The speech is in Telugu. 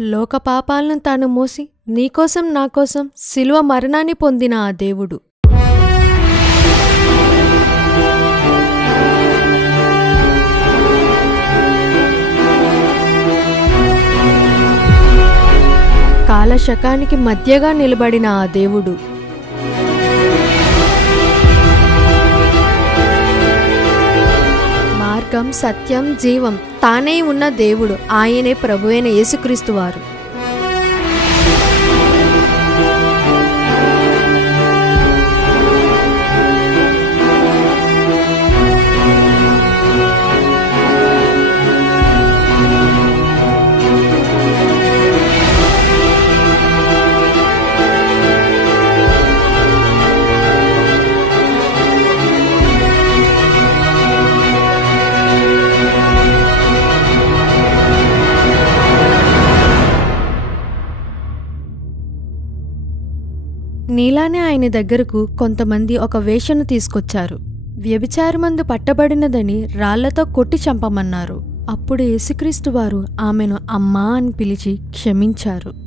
లోక పాపాలను తాను మోసి నీకోసం నాకోసం శిలువ మరణాన్ని పొందిన ఆ దేవుడు. కాలశకానికి మధ్యగా నిలబడిన ఆ దేవుడు. మార్గం, సత్యం, జీవం తానే ఉన్న దేవుడు. ఆయనే ప్రభువైన యేసుక్రీస్తు వారు. నీలానే ఆయన దగ్గరకు కొంతమంది ఒక వేశ్యను తీసుకొచ్చారు. వ్యభిచారమందు పట్టబడినదని రాళ్లతో కొట్టి చంపమన్నారు. అప్పుడు యేసుక్రీస్తు వారు ఆమెను అమ్మా అని పిలిచి క్షమించారు.